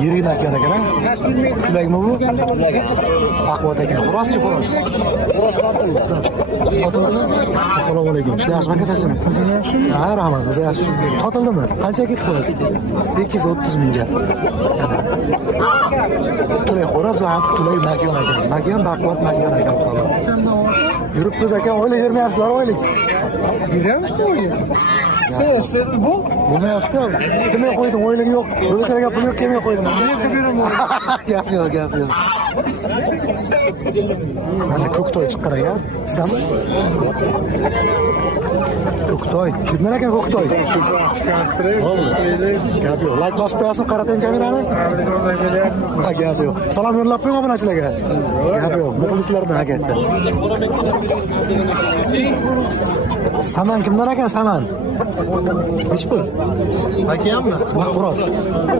Yirik ekan ekan. Kulakmi bu? Aqvat ekan. Rostchi xo'roz. Sotildimi? Assalomu alaykum. Yaxshi makasasizmi? Ha, rahmat. Biz yaxshi. Sotildimi? Qancha ketdi xo'roz? 230 mingga. Tulay xo'roz va tulay makyon ekan. Makyon baquvvat makyon ekan xo'roz. Yuribmiz aka, oylik bermayapsizlar, oylik. Beramiz-ku oylik. Sen bu? Bo'lmayapti. Kimga qo'ydim? O'ylik yo'q. O'zgalarga pul yo'q, kimga qo'ydim? Yerga beraman. Gap yo'q, gap yo'q. Mana ko'ktoy chiqqan ekan. Sizami? Ko'ktoy. Kimdan ekan ko'ktoy? Gap yo'q. Like bosib qo'yasizmi, qarataymi kamerani? Ha, gap yo'q. Salom yo'llab qo'ying obunachilarga. Gap yo'q. Muxlislardan aka. Saman kimdan ekan, Saman? Nech pul? Akayammi? Xo'roz.